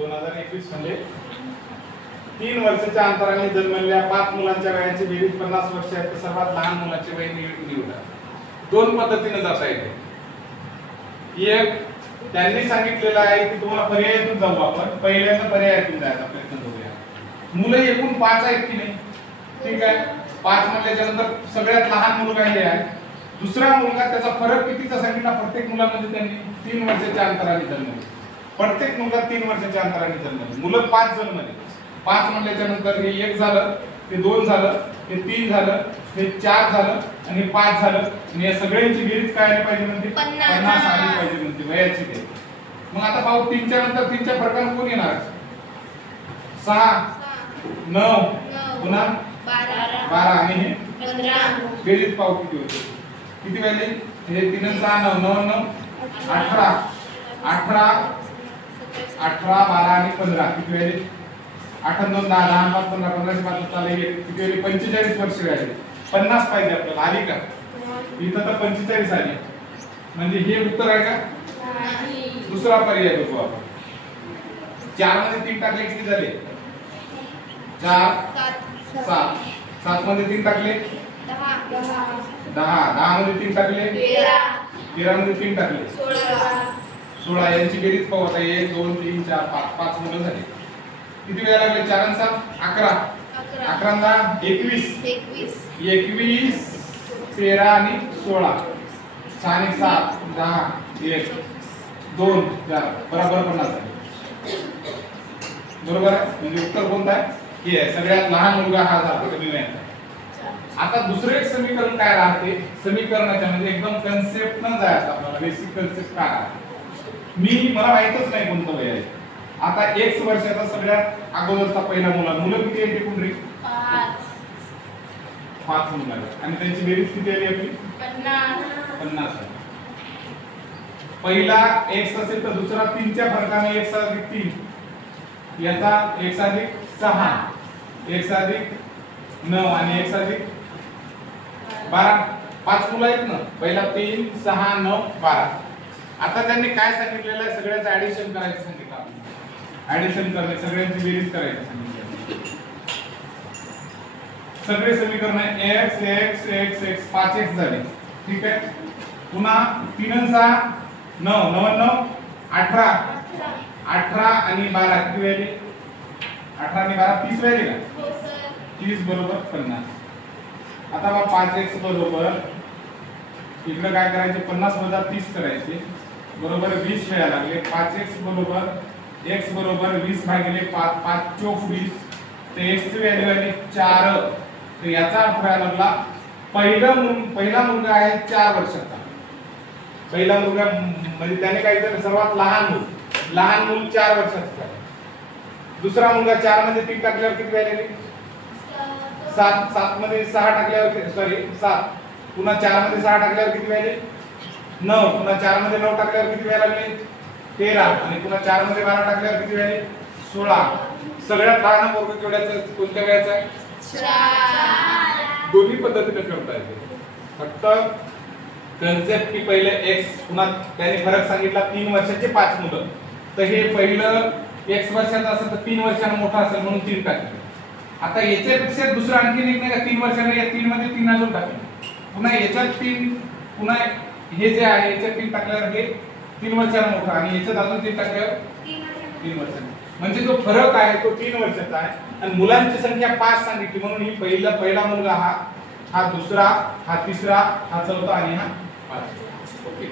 2021 म्हणजे 3 वर्षाच्या अंतराने जन्मलेल्या 5 मुलांच्या वयाची बेरीज 50 वर्ष आहे. तर सर्वात लहान मुलाचे वय निवडा. 2 पद्धतीने जाता येते. एक त्यांनी सांगितलेलं आहे की तुम्हाला पर्यायातून जाऊ आपण. पहिल्यांदा पर्यायातून जायचा प्रयत्न करूया. मुलं एकूण 5 आहेत की नाही? ठीक आहे. 5 म्हणल्याच्या नंतर सगळ्यात लहान मुलगा हे आहे. दुसरा मुलगा त्याचा फरक कितीचा सांगितला? प्रत्येक मुलामध्ये त्यांनी 3 वर्षाच्या अंतराने जन्मले. प्रत्येक मुलगा 3 वर्षाच्या अंतराने जन्मले. मुलं 5 जन्मले. 5 म्हणल्याच्या नंतर हे 1 झालं, हे 2 झालं, हे 3 झालं, हे 4 झालं आणि हे 5 झालं. आणि या सगळ्यांची बेरीज काय आली पाहिजे म्हणते? 50 आली पाहिजे म्हणते वयाची ते. मग आता पाहू 3 च्या नंतर 3 च्या फरकाने कोण येणार? 6 9 पुन्हा 12 आणि हे 15. बेरीज पाहू किती होते. किती व्हॅल्यू? हे 3 आणि 6 9 9 9 18 18 18 12 आणि 15 किती व्हॅल्यू? 8 2 10 10 5 15 15 5 चालले किती व्हॅल्यू? 45 वर्ष व्हॅल्यू. 50 पाहिजे आपल्याला. आली का? इथं तर 45 आली. म्हणजे हे उत्तर आहे का? दुसरा पर्याय बघू आपण. 4 मध्ये 3 टाकले किती झाले? 4 7 7 मध्ये 3 टाकले 10 10 मध्ये 3 टाकले 13 मध्ये 3 टाकले 16 यांची बेरीज पाहू आता. 1 2 3 4 5 5 मुलं झाली. किती वेळा लागले? 4 आणि 7 11 11 ला 21 21 13 आणि 16 6 आणि 7 10 1 2 4 बरोबर 50 आहे. बरोबर आहे. म्हणजे उत्तर कोणतं आहे? हे आहे. सगळ्यात लहान मुलगा हा झाला कमी वयाचा. आता दुसरे एक समीकरण काय राहते? समीकरणाच्या म्हणजे एकदम कन्सेप्ट न जायचं आपल्याला. बेसिक कन्सेप्ट काय आहे मला माहितच नाही कोणतं वय आहे. आता x वर्षाचा सगळ्यात अगोदरचा पहिला मुलं किती आहे? एकूण 5 मुलं आहेत आणि त्यांची बेरीज किती आली आपली? 50. पहिला x असेल तर दुसरा 3 च्या फरकाने x अधिक 3 याचा x अधिक 6 x अधिक 9 आणि x अधिक 12. 5 मुलं आहेत ना. पहिला 3 6 9 12. आता त्यांनी काय सांगितलेलं आहे? सगळ्याचं ऍडिशन करायचं सांगितलं. ऍडिशन करणे, सगळ्यांची बेरीज करायची सांगितलं. सगळे समीकरण x x x x 5x झाले. ठीक आहे. पुन्हा 3 आणि 6 9 9 9 18 18 आणि 12 किती वेळेले? 18 आणि 12 30 वेळेले का? 30 बरोबर 50. आता मग 5x बरोबर इकडे काय करायचे? 50 वजा 30 करायचे बरोबर 20 वेळा लागले. 5x बरोबर x बरोबर 20 भागिले 5 5 चौक 20. ते x ची व्हॅल्यू आहे 4. तर याचा अर्थ काय लागला? पहिला मुलगा आहे 4 वर्षाचा. पहिला मुलगा म्हणजे त्याने काय केलं? सर्वात लहान मूल 4 वर्षाचा. दुसरा मुलगा 4 मध्ये 3 टाकल्यावर किती व्हॅल्यू? 7 7 मध्ये 6 टाकल्यावर सॉरी 7 पुन्हा 4 मध्ये 6 टाकल्यावर किती व्हॅल्यू? 9 पुन्हा 4 मध्ये 9 टाकल्यावर किती व्हॅल्यू लागली? 13 आणि पुन्हा 4 मध्ये 12 टाकल्यावर किती व्हॅल्यू? 16. सगळ्यात लहान मुलगा केवढ्याचा कोणत्या वयाचा आहे? 4. दोन्ही पद्धतीने करता येते. फक्त कन्सेप्ट की पहिले x पुन्हा त्याने फरक सांगितला 3 वर्षाचे 5 मुलं. तर हे पहिलं x वर्षाचं असेल तर 3 वर्षांना मोठा असेल म्हणून 3 टाकले. आता याच्यापेक्षा दुसरा आणखी एक नाही का 3 वर्षांना या 3 मध्ये 3 अजून टाकले. पुन्हा याच्यात 3 पुन्हा हे जे आहे याच्यात 3 टाकल्यावर हे 3 वर्षांना मोठा आणि याच्यात अजून 3 टाकल्यावर 3 वर्षांना. म्हणजे जो फरक आहे तो 3 वर्षाचा आहे आणि मुलांची संख्या 5 सांगितली म्हणून ही पहिला मुलगा हा दुसरा हा तिसरा हा चौथा आणि हा 5. ओके.